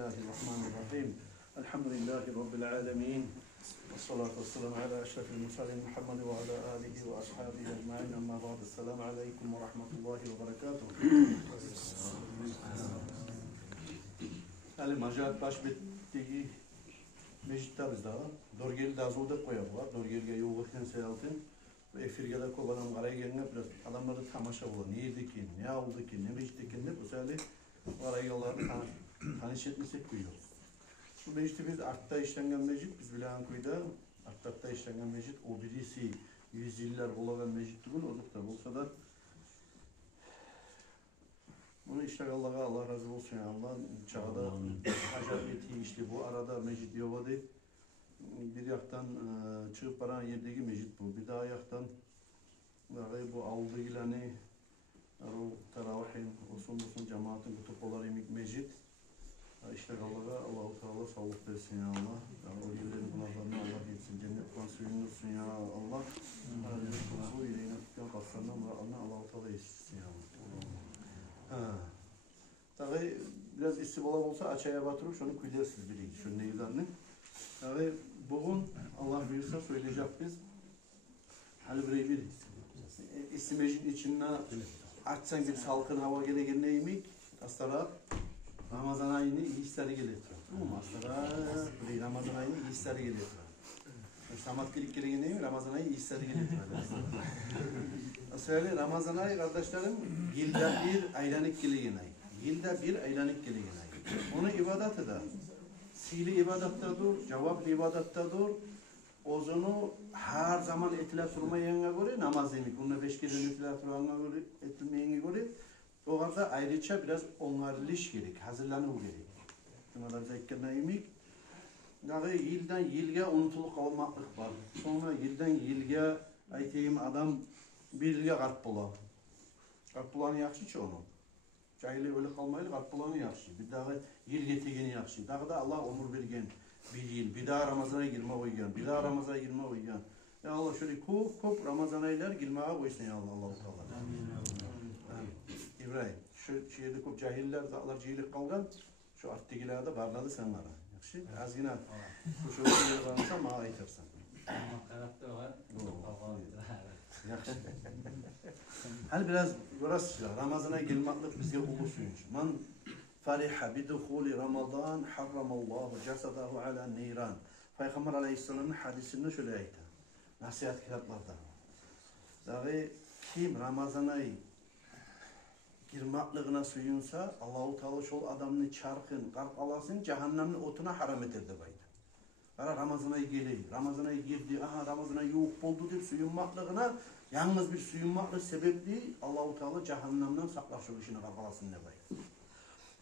Bismillahirrahmanirrahim. Elhamdülillahi Rabbil alemin. Vessalatu vesselamu ala eşrefil mursalin Muhammed ve ala alihi ve ashabihi ecmaîn. Amma ba'd. Esselamu aleyküm ve rahmetullahi ve berekatuhu. Ali Macahat baş bittiği mecitler bizde var. Dorgeli de azulda koyarlar. Dorgeli'ye yoğurken seyaltın. Ve efirgede kovadan karaya gelince biraz adamları tamaşa olur. Ne yedik ki, ne aldık ki, ne biçtik ki de bu sefer karaya yollarını tanış etmesek koyuyor. Bu meciti biz Akta işlengen mecit, biz bilen kuyda Akta işlengen mecit, o birisi yüzyıllar olan mecit değil, o da olsa da bunu işte Allah razı olsun ya Allah çağda acayip işte bu arada mecit yovadı. Bir yaktan çıkıp baran yerdeki mecit bu. Bir daha yaktan bu aldığı ilani teravihin olsun cemaatin kutupolar emik mecit. İşte Allah-u Teala sağlık versin ya Allah. O yerlerin günahlarını Allah yetsin. Cennetten suyunursun ya Allah. Bu yüreğine tutan kaslarından Allah-u Teala yetsin ya Allah. Tabi biraz istibalak olsa açaya batırıp şunu kuydarsız biriydi. Şunun neylerini. Tabi bugün Allah buyursa söyleyecek biz. Hani burayı bir istimecin içine açsan gibi salkın hava gele neymek? Astara Ramazan ayını iyi işleri gelir. Astara Ramazan ayını iyi işleri gelir. Samat kilik gele neymek? Ramazan ayı iyi işleri gelir. Söyle Ramazan ayı kardeşlerim yılda bir aylanık gele ay. Yılda bir aylanık gele ay. Onu ibadet eder. Sili ibadattadır, cevaplı ibadattadır. Ozunu her zaman etilaf durmayana göre namaz demek. Bunda 5 kere etilaf durmayana göre etilmeyene göre o kadar ayrıca biraz onarılış gerek, hazırlanır gerek. Bunlar bize ikkene yemek. Daha yıldan yılga unutulup kalmaklık var. Sonra yıldan yılga aytayım adam bir yılga kart bular. Kart bulanı yakşı ki onu. Cahili öyle kalmaylı, kart bulanı yakşı. Bir daha yıl getegeni yakşı. Daha da Allah umur vergen bir yıl. Bir daha Ramazan'a girme uygan. Bir daha Ramazan'a girme uygan. Ya Allah şöyle kop Ramazan aylar girmeye koysun ya Allah Allah Allah. İbrahim, şu şehirde kop cahiller, zatlar cahillik kalgan. Şu arttikilerde barladı senlara. Yakşı. Az yine bu şöyle bir varsa mağa aytırsın. Karakter var. Yakşı. Hal biraz burası Ramazan'a girmeklik bizge ulusuymuş. Man fariha bidukhuli Ramazan harramallahu cesadahu ala niran. Peygamber Aleyhisselam'ın hadisinde şöyle ayet. Nasihat kitaplarda. Dağı kim Ramazan'a girmekliğine suyunsa Allah-u Teala şol adamını çarkın, qarqalasın, cehennemin otuna haram etirdi baydı. Ramazan ayı geleyim, Ramazan ayı girdi, Ramazan ayı yoğuk oldu deyip suyunmaklığına yalnız bir suyunmaklık sebep değil, Allah-u Teala cehennemden saklaşır işini qarqalasın ne baydı.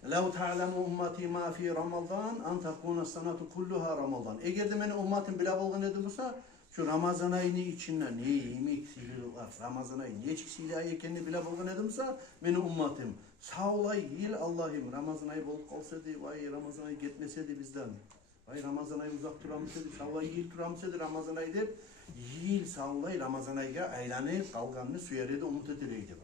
لَوْ تَعْلَمُ اُمَّتِي مَا فِي رَمَضَانِ اَنْ تَكُونَ السَّنَةُ كُلُّهَا رَمَضَانِ Eğer de beni ümmetim bile bulgun edilirse, şu Ramazan ayını içinde ne emeksiyle var, Ramazan ayı ne eksiyle ayı kendini bile bulgun edilirse, beni ümmetim sağ olay yıl Allah'ım Ramazan ayı bulup kalsaydı, vay Ramazan ayı gitmeseydi bizden. Vay Ramazan ayı uzak duramsaydı, sağlay yıl duramsaydı Ramazan ayı deyip, yıl sağlay Ramazan ayıga aylanıp kalganını suyarıydı, umut edireydi.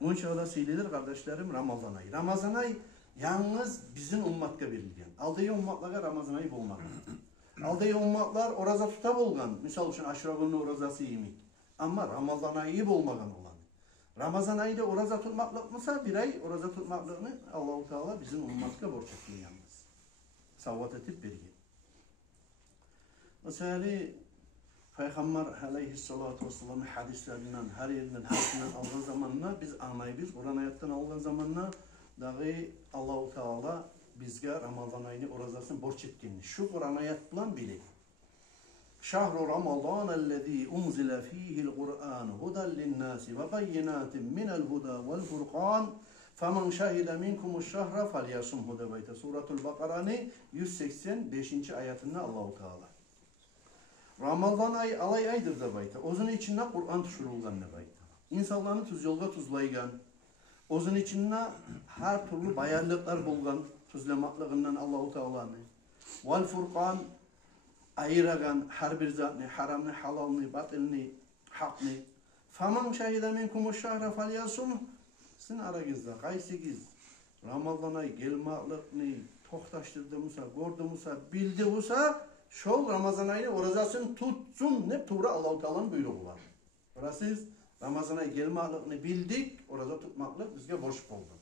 Bunun şöyle söylenir kardeşlerim Ramazan ayı. Ramazan ayı yalnız bizim ummatka verilgen. Aldığı ummatlara Ramazan ayı bulmadı. Aldığı ummatlar oraza tutab olgan. Misal için aşura günü orazası yemek. Ama Ramazan ayı bulmagan olan. Ramazan ayı da oraza tutmaklık mısa bir ay oraza tutmaklığını Allah-u Teala bizim ummatka borç ettiği yalnız. Savvat etip bergen. Mesela Peygamber aleyhissalatu vesselam'ın hadislerinden, her yerinden, hadislerinden aldığı zamanla biz anlayabiliriz. Kur'an ayetten aldığı zamanla dahi Allah-u Teala bizge Ramazan ayını orazasını borç ettiğini. Şu Kur'an ayet bilen bilin. Şahru Ramazan ellezî unzile fîhil Kur'an hudan linnâsi ve bayyinâtin minel huda vel furqan فَمَنْ شَهِدَ مِنْكُمُ الشَّهْرَ فَلْيَصُمْهُ دَبَيْتَ Suratul Bakara'nın 185. ayetinde Allah-u Teala. Ramazan ayı alay aydır da bayta. Ozun içinde Kur'an düşürülgen ne bayta. İnsanlarını tuz yolga tuzlaygan. Ozun içinde her türlü bayarlıklar bulgan. Tuzlamaklığından Allah-u Teala'nı. Vel Furqan ayıragan her bir zatını, haramını, halalını, batılını, hakkını. فَمَنْ شَهِدَ مِنْكُمُ الشَّهْرَ فَلْيَصُمْهُ Sizin aranızda, qaysigiz Ramazan ayı gelmaklıkını tohtaştırdı Musa, gördü Musa, bildi Musa, şol Ramazan ayını orazasını tutsun, ne tuğra Allah-u Teala'nın buyruğu var. Orası Ramazan ayı gelmaklıkını bildik, oraza tutmaklık bizge boş oldu.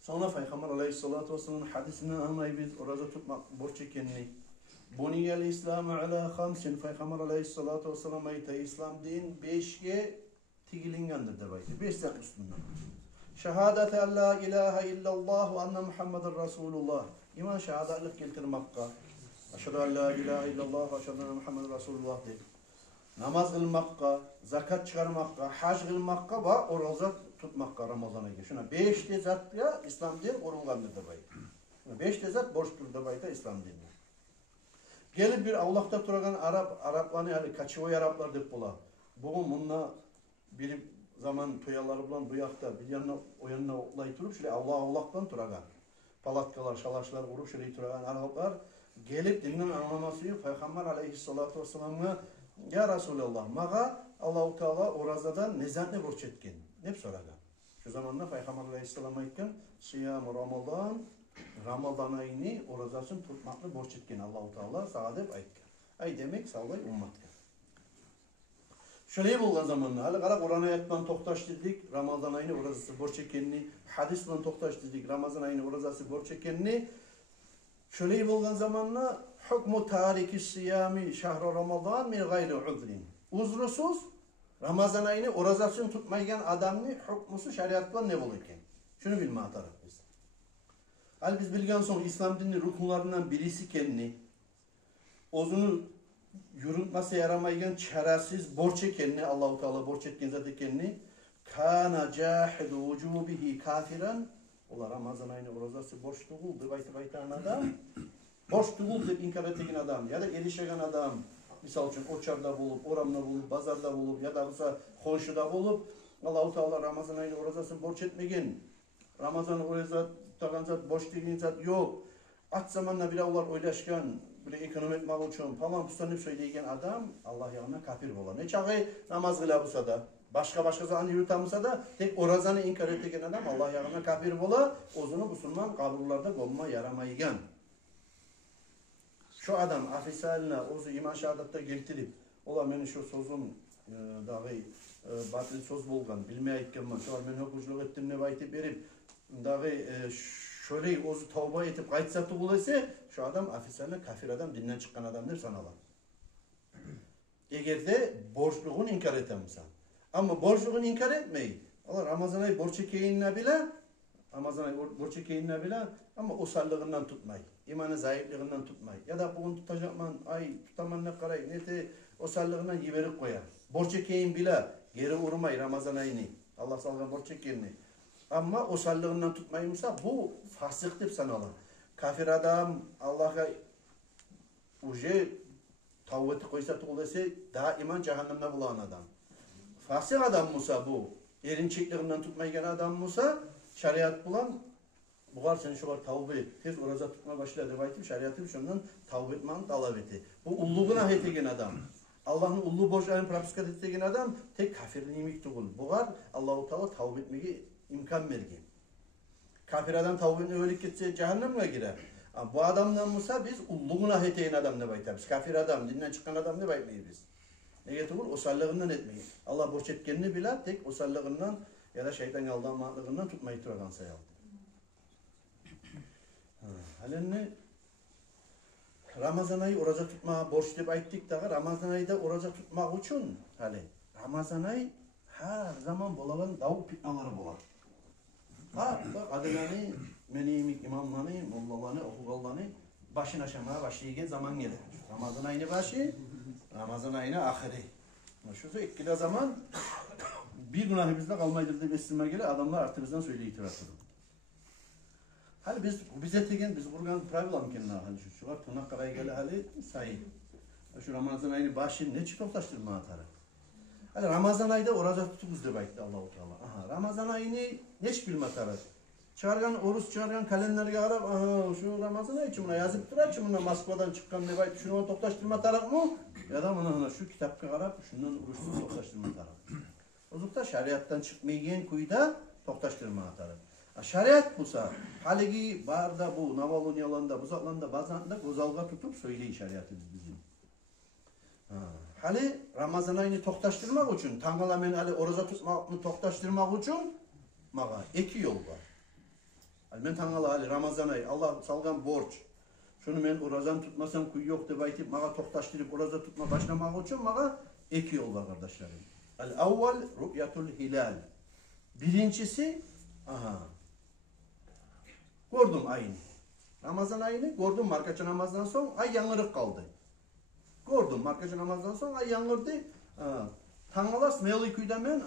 Sonra Peygamber Aleyhisselatü Vesselam'ın hadisinden anlayıp biz oraza tutmak borç ekenini. Buniyel İslam'ı ala hamsin. Peygamber Aleyhisselatü Vesselam ayıta İslam din 5'ge tigilingendir de baydı. 5 sene üstünden. Şehadet en la ilahe illallah ve enne Muhammeden Resulullah. İman şehadatlık getirmekka. Eşhedü en la ilahe illallah ve eşhedü enne Muhammeden Resulullah deyip. Namaz kılmakka, zakat çıkarmakka, hac kılmakka ve oruza tutmakka Ramazan'a gel. Şuna 5 de zat ya İslam din korungandır da baydı. 5 de zat borçtur da baydı İslam dinine. Gelip bir Allah'ta turagan Araplarını yani kaçıvoy Araplar deyip bula. Bugün bununla bir zaman toyaları bulan bu yakta bir yanına o yanına olayı turup şöyle Allah'tan turagan. Palatkalar, şalaşlar vurup şöyle turagan Araplar gelip dinin anlaması Peygamber Aleyhisselatü Vesselam'a ya Resulallah mağa Allah-u Teala orazadan nezatne borç etken. Ne soragan. Şu zamanda Peygamber Aleyhisselam'a etken Siyam Ramazan ayını orazasını tutmakla borç etken Allah-u Teala sağdep aytken. Ay demek sağlay ummatka. Şöyle bulgan zamanla hali qara Kur'an ayetman toxtaşdırdık Ramazan ayını orazası borç etkenini, hadisle toxtaşdırdık Ramazan ayını orazası borç etkenini. Şöyle bulgan zamanla hukmu tariki siyami şahru Ramazan min gayri udrin. Uzrusuz Ramazan ayını orazasını tutmayan adamın hukmusu şeriatla ne bulurken? Şunu bilme atarız biz. Hal biz bilgen son İslam dininin rukunlarından birisi kendini, ozunu yürütmesi yaramayken çaresiz borç ekenini, Allah-u Teala borç etken zat ekenini, kana cahidu vucubihi kafiren, ola Ramazan ayını orazası borç tuğul, baytan adam, borç tuğul deyip inkar ettiğin adam, ya da erişegen adam, misal için Oçar'da bulup, Oram'da bulup, Bazar'da bulup, ya da Konşu'da bulup, Allah-u Teala Ramazan ayını orazasını borç etmegen, Ramazan orazası tutan zat, borç dediğin zat yok. At zamanla bile onlar oylaşkan, böyle ekonomi etmek için falan tutanıp söyleygen adam Allah yanına kafir bolar. Ne çağı namaz kılabusa da, başka zaman yürütamısa da tek orazanı inkar ettiğin adam Allah yanına kafir bolar. Ozunu Müslüman kaburlarda golma yaramaygen. Şu adam afisaline ozu iman şehadatda getirip, ola beni şu sözün dağı batıl söz bolgan, bilmeye aytken şu an ben hukuculuk ettim ne baytip verip, dağı şöyle ozu tavba etip kayıtsatı olaysa, şu adam afisaline kafir adam, dinden çıkan adamdır sanalar. Eğer de borçluğunu inkar etemsen. Ama borçluğunu inkar etmeyin. Allah Ramazan ayı borç ekeyinle bile, ama o sallığından tutmayın. İmanı zayıflığından tutmayın. Ya da bugün tutacakman, ay tutaman ne karay, neyse o sallığından yiverip koyar. Borç ekeyin bile geri vurmayın Ramazan ayını. Allah salgan borç ekeyini. Ama o sallığından tutmayınsa bu fasık deyip sanalar. Kafir adam Allah'a uje tavveti koysa olaysa daha iman cehennemde bulan adam. Fasık adam Musa bu. Erinçekliğinden tutmaygen adam Musa şeriat bulan buğar sen şu var tavbe et. Tez oraza tutma başladı. Baytım şeriatı şundan tavbe etmanı talep etti. Bu ulluğuna hetegen adam. Allah'ın ullu borçlarını prapiskat ettiğin adam tek kafirin imik tuğul. Buğar Allah-u Teala tavbe etmeyi imkan vergi. Kafir adam tavbe etmeyi ölük gitse cehennemle girer. Ama bu adamdan Musa biz ulluğuna hetegen adam ne baytırız. Kafir adam, dinden çıkan adam ne baytmayız biz. Ne getirir? O sallığından etmeyi. Allah borç etkenini bile tek o sallığından ya da şeytan aldanmalığından tutmayı turagan sayalım. Halenni Ramazan ayı oraza tutmağa borç deyip ayttık da Ramazan ayda oraza tutmak için hali Ramazan ayı her zaman bolagan davuk fitnaları bolar. Ha, adilani, menimik imamlarını, mollalarını, okugallarını başın aşamaya başlayacak zaman gelir. Ramazan ayını başı, Ramazan ayını ahiri. Şusu ikkide zaman bir günahımızda kalmaydır diye beslenme gelir, adamlar artımızdan söyle itiraz ediyor. Hali bize tegen biz kurgan pravila kendine hali şu var tunak karaya gele hali sayı. Şu Ramazan ayını başı ne çıkoptaştırma atarı. Hali Ramazan ayda oraza tutukuz diye bayıttı Allah-u Teala. Aha Ramazan ayını neç bilme atarı. Çağırgan orus çağırgan kalenderge arap şu Ramazan ayı için buna yazıp durar ki buna Moskvadan çıkan ne bayıttı şunu toktaştırma taraf mı? Ya da buna şu kitapka arap şundan uğraşsız toktaştırma taraf. Ozukta şeriattan çıkmayan kuyda toktaştırma atarı. Şariat bulsa, haligi barda bu, Navalun yalanda, bu zatlanda, bazanda gozalga tutup söyleyin şariatımız bizim. Hali Ramazan ayını toktaştırmak için, tangala men hali oruza tutmakını toktaştırmak için, mağa iki yol var. Hali men tangala hali Ramazan ayı, Allah salgan borç. Şunu men orazan tutmasam kuyu yok deb aytip, mağa toktaştırıp oraza tutma başlamak için, mağa iki yol var kardeşlerim. El-evvel ru'yatul hilal. Birincisi, gördüm ayını. Ramazan ayını gördüm, markaçı namazdan sonra ay yanırık kaldı. Gördüm, markaçı namazdan sonra ay yanırdı. Tangalas meyli kuyda men,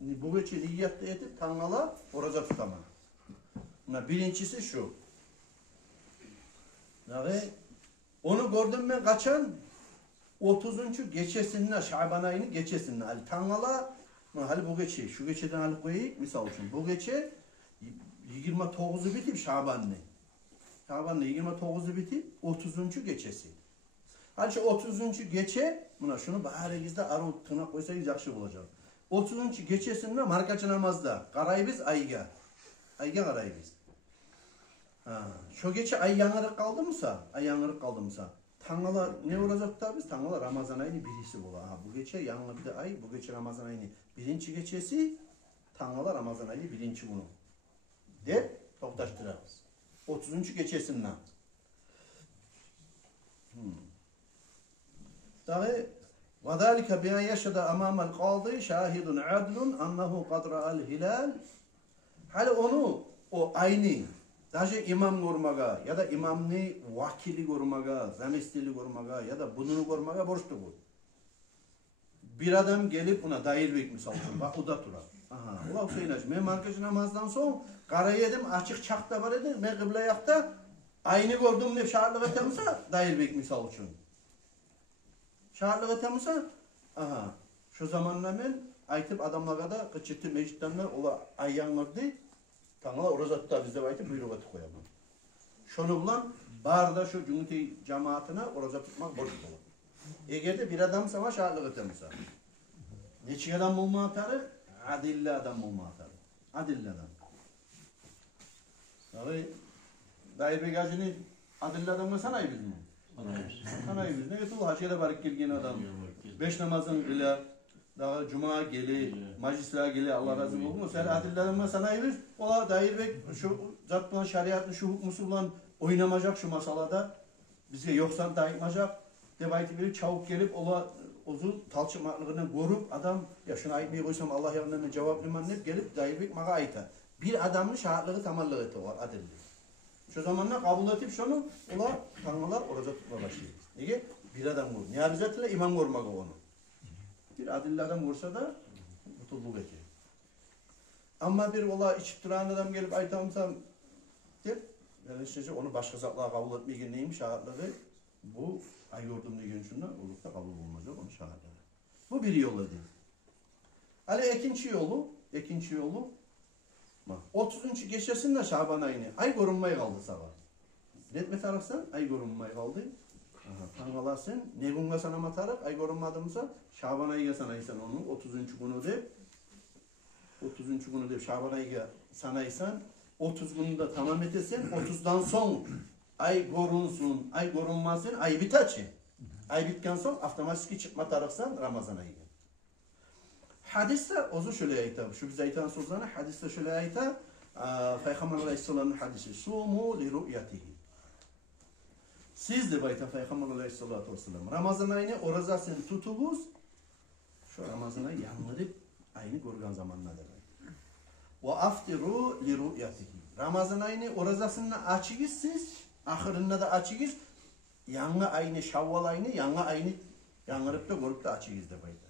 bu geçe niyyette etip tangala oraza tutamam. Birincisi şu. Onu gördüm ben kaçan 30. geçesinde, Şaban ayının geçesinde. Hali tangala, hali bu geçe, şu geçeden hali koyayım, misal için. Bu geçe 29'u bitip Şaban'lı. Şaban'lı 29'u bitip 30. geçesi. Hali 30. geçe, buna şunu baharigizde arı tırnak koysayız yakşı olacak. 30. geçesinde markaçı namazda, qaraybiz ayga. Ayga qaraybiz. Şu geçe ay yanırık kaldı mısa? Tangala ne olacak da biz? Tangala Ramazan ayının birisi bu. Bu geçe yanırdı ay, bu geçe Ramazan ayının birinci geçesi, Tangala Ramazan ayının birinci bunu. De toktaştırarız. 30. geçesinden. Dahi وَذَٰلِكَ بِيَنْ يَشَدَ أَمَامَ الْقَاضِي شَاهِدٌ عَدْلٌ أَنَّهُ قَدْ رَأَى الْهِلَالِ. Hali onu, o aynı, dahi imam görmeye ya da imamını vakili görmeye, zamestili görmeye ya da bunu görmeye borçlu bu. Bir adam gelip ona dair bekmiş olsun, bak o da durar. Ulan Hüseyin Hacı, ben markacı namazdan sonra kara yedim, açık çakta var edim, ben kıble yakta aynı gördüm diye şahitlik etemse dair bekmiş olsun. Şahitlik etemse, şu zamanla ben aytıp adamlara da kıçıtı mecittenler ola ayyanlardı, tanrılar orada da bizde aytıp buyruk atıp koyalım. Şunu bulan barda şu cumhuriyet cemaatine orada tutmak borç olur. Eğer de bir adam sana şahitlik etemse, neçik adam bulma atarı? Adilli adam bulma atarı. Adilli adam. Yani dair begacını adilli adamla sana ayıbız mı? Sana ayıbız. Ne getir? Haşiyede barik gelgen adam. 5 namazın ile daha cuma geli, majlisler geli Allah razı olsun. Sen adilli adamla sana ayıbız. Ola dair bek şu zat bulan şariatın şu hukmusu bulan oynamayacak şu masalada. Bize yoksan dayıtmayacak. Devayti bir çabuk gelip ola ozu talçımaklığını görüp adam ya şunu ayıtmaya koysam Allah yanından cevap limanlayıp gelip dair mağa ayta. Bir adamın şahitliği tamallığı eti var adilli. Şu zamanlar kabul edip şunu ola tanrılar orada tutma başlıyor. Niye? Bir adam vur. Niyabizetle imam vurmak onu. Bir adilli adam vursa da mutluluk eti. Ama bir ola içip duran adam gelip aytamsam deyip yani işte onu başka zatlığa kabul etmeye neymiş şahitliği bu ay yordum diye şundan olursa kabul olmaz onun şahitliği. Bu bir yolu değil. Hali ikinci yolu 30. geçesinde Şaban ayını ay görünmeye kaldı sabah. Netme tarafsan ay görünmeye kaldı. Tangalasın ne günga sana matarak ay görünmadımsa Şaban ayıga sanaysan onun 30. günü de Şaban ayıga sanaysan 30 günü de tamam etesin 30'dan son ay görünsün, ay görünmasın, ay bitaçı. Ay bitken son avtomatik çıkma tarafsan Ramazan ayıga. Hadiste ozu şöyle ayta, şu bize aytan sözlerine hadiste şöyle ayta, Peygamber Aleyhisselam'ın hadisi, sumu li ru'yatihi. Siz de bayta Peygamber Aleyhisselatü Vesselam, Ramazan ayını orazasını tutubuz, şu Ramazan ayı yanılıp ayını görgen zamanına demek. Ve aftiru li ru'yatihi. Ramazan ayını orazasını açığız siz, ahırında da açığız, yanı ayını, Şavval ayını, yanı ayını yanırıp da görüp de açığız de bayta.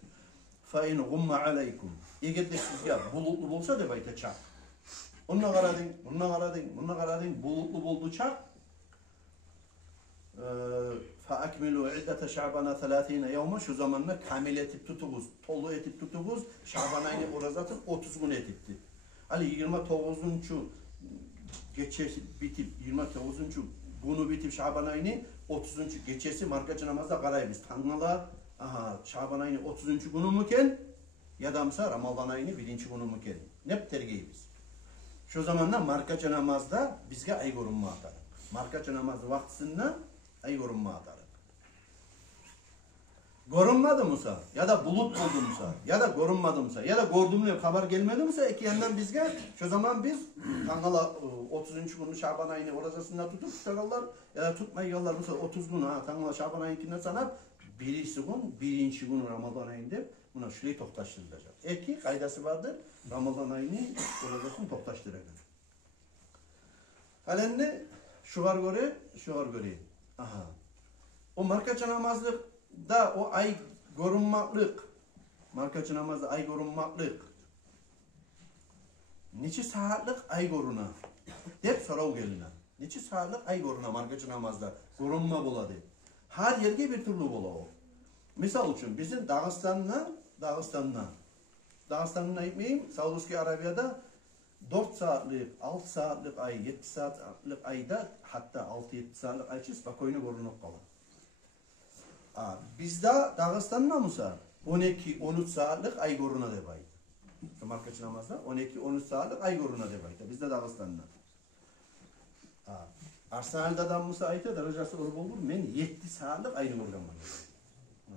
فَاِنْ غُمَّ عَلَيْكُمْ Eğer de sizce bulutlu olsa da bayta çak. Onunla karadın, bulutlu buldu çak. فَاَكْمِلُوا عِدَّةَ شَعْبَنَا 30 يَوْمًا Şu zamanla kamil etip tutubuz, tolu etip tutubuz, Şaban ayını orazatın 30 gün etipti. Ali 29. geçesi bitip, 29. günü bitip Şaban ayını 30. geçesi markacı namazda qaraybiz. Tanrılar Şaban ayını 30. günü müken, yadamsa Ramazan ayını 1. günü müken. Nep tergeyibiz. Şu zamanlar markaça namazda bizge ay görünme atarıq. Markaça namazı vaxtısında ay görünme atarıq. Görünmedi Musa ya da bulut oldu Musa ya da görünmedi Musa ya da gördüğümüne haber gelmedi Musa iki yandan bizge şu zaman biz Kanala 30. günü Şaban ayını orasında tutup tutarlar ya da tutmayırlar Musa 30 gün ha Kanala Şaban ayını sanap birinci gün Ramazan ayında buna şurayı toktaştırılacak. İki kaydası vardır Ramazan ayını orasını toktaştıracak. Halinde şu var göre. Aha. O markaça namazlık da o ay görünmaklık. Markaça namazda ay görünmaklık. Neçe saatlik ay görüna? Dep sorav geline. Neçe saatlik ay görüna markaça namazda? Görünme buladı. Her yerge bir türlü bula o. Misal için bizim Dağıstan'ın aytmayayım, Saudi Arabiya'da 4 saatlik, 6 saatlik ay, 7 saatlik ayda hatta 6-7 saatlik ay için spakoyunu görünüp kalır. Bizde Dağıstan'da Musa 12-13 saatlik ay görüne de baydı. Markaç namazda 12-13 saatlik ay görüne de baydı. Bizde Dağıstan'da. Arsenal'da da Musa ayta derecesi olur olur. Men 7 saatlik ayını görgenman.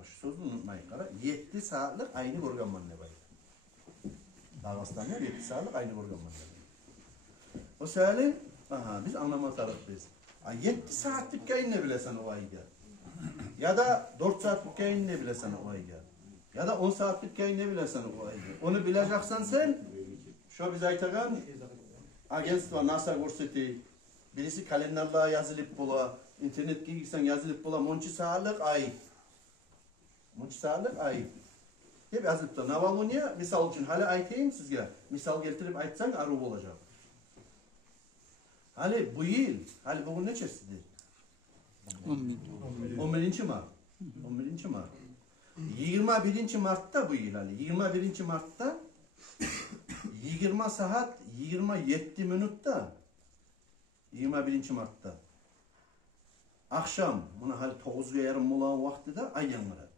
Şu sözü unutmayın kara. 7 saatlik ayını görgenman ne baydı. Dağıstan'da 7 saatlik ayını görgenman. O seyli biz anlamatarız biz. 7 saatlik ayını ne bilesen o ayda. Ya da 4 saatlik yayın ne bilesen o ayda. Ya da 10 saatlik yayın ne bilesen o ayda. Onu bileceksen sen, şu biz aytagan, agenstva NASA görseti, birisi kalendarlığa yazılıp bula, internetke girsen yazılıp bula, monçi saatlik ay. Hep yazılıp da, Navalonya, misal için, hali aytayım sizge, misal getirip aytsan arı olacak. Hali bu yıl, hali bugün ne çeşitlidir? 11. Mart. 21. Mart'ta bu yıl Ali. 21. Mart'ta 20 saat 27 minutta 21. Mart'ta akşam buna hali 9'a yarım olan vakti de ay yanları.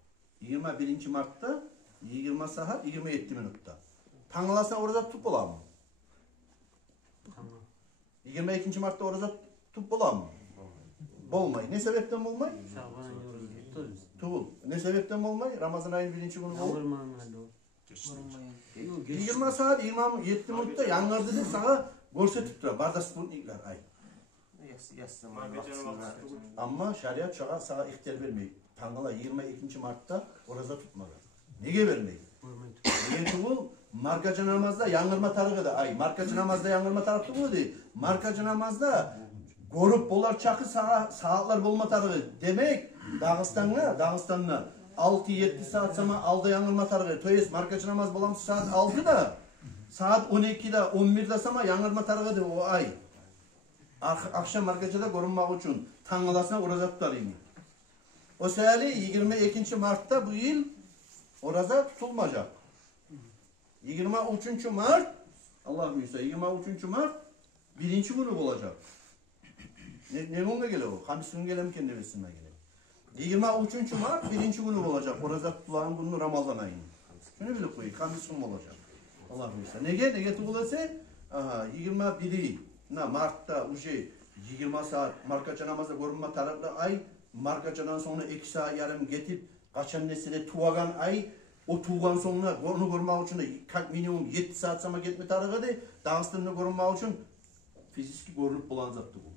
21. Mart'ta 20 saat 27 minutta. Tanılarsan orada tutup olar mı? 22. Mart'ta orada tutup olar mı? Olmay. Ne sebepten olmay? Tuğul. Ne sebepten olmay? Ramazan ayının 1. günü olmay. 20 saat 27 minutta yangır dedik sana görsetip durar. Barda Sputnikler ay. Ama şeriat çağa sağa ihtiyar vermeyi. Tangala 22. Mart'ta orada tutmadı. Nege vermeyi? Nege tuğul? Markaca namazda yangırma tarığı da ay. Markaca namazda yangırma tarığı tuğul değil. Markaca namazda görüp bolar çakı saatler bulma tarığı. Demek Dağıstan'la 6-7 saat sama aldı yanılma tarığı. Toyes markaç namaz bulam saat 6'da. Saat 12'de 11'de sama yanılma tarığıdır o ay. Akşam markaçada görünmek için tanılasına oraza tutarıyım. O seyali 22. Mart'ta bu yıl oraza tutulmayacak. 23. Mart Allah büyüse 23. Mart 1. günü olacak. Ne günü geliyor o? Hamis günü gelen kendi resimine geliyor. 23. Mart 1. günü olacak. Orada tutulan günü Ramazan ayının. Şunu bilip koyayım. Hamis günü olacak. Allah büyüse. Nege tutulursa 21. Mart'ta uje 20 saat markaça namazda görünme taraflı ay markaçadan sonra 2 saat yarım getip kaçan nesile tuğagan ay o tuğan sonra onu görmek için de minimum 7 saat sama gitme tarafı da Dağıstan'ı görünmek için fiziki görünüp bulanzaktı bu.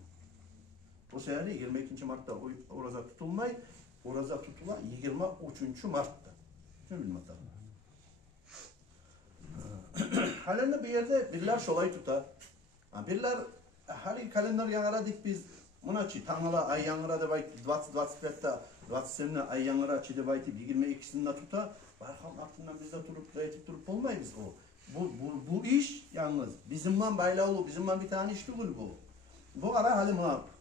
O seyirde 22. Mart'ta oraza tutulmay, oraza tutula 23. Mart'ta. Şunu bilmem tabi. Halinde bir yerde birler şolay tutar. Birler hali kalender yanıradık biz. Munaçı tanrıla ay yanıradı bay 20-25'te 27'de ay yanıradı da bay 22'sinde tutar. Barham aklından bizde durup olmayız o. Bu iş yalnız bizimle bayla olur. Bizimle bir tane iş değil bu. Bu ara hali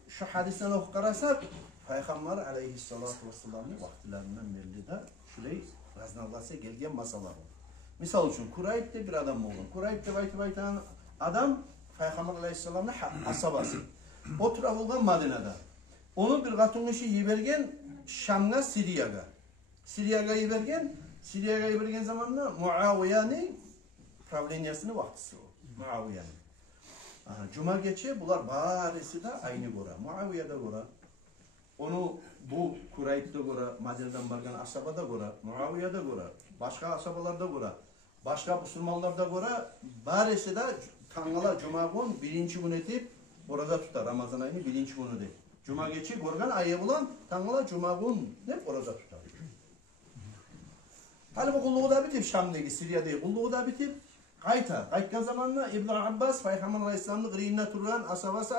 şu hadisden oku karasak Peygamber aleyhissalatu vesselam'ın vaktilerinin mevlide şurayı raznallası gelgen masalar olur. Misal için Kurayip'te bir adam oldu. Kurayip'te baytı adam Peygamber aleyhissalam'ın asabası. O taraf olgan Madine'de. Onu bir katın işi yibergen Şam'la Siriyaga. Siriyaga yibergen zamanla Muaviye'nin pravlenyasını vaktisi o. Muaviye'nin. Aha, Cuma geçe bular barisi de aynı gora. Muaviye'de gora. Onu bu Kurayt'da gora, Madine'den bargan asabada gora, Muaviye'de gora, başka asabalarda gora, başka Müslümanlarda gora, barisi de Tangala Cuma gün birinci gün etip orada tutar. Ramazan ayını birinci günü değil. Cuma geçi gorgan ayı bulan Tangala Cuma gün hep orada tutar. Hali bu kulluğu da bitip Şam'daki, Suriye'deki kulluğu da bitip Qaytgan zamanla İbn Abbas Peygamber Aleyhisselam'ın gıriyinne turan asabası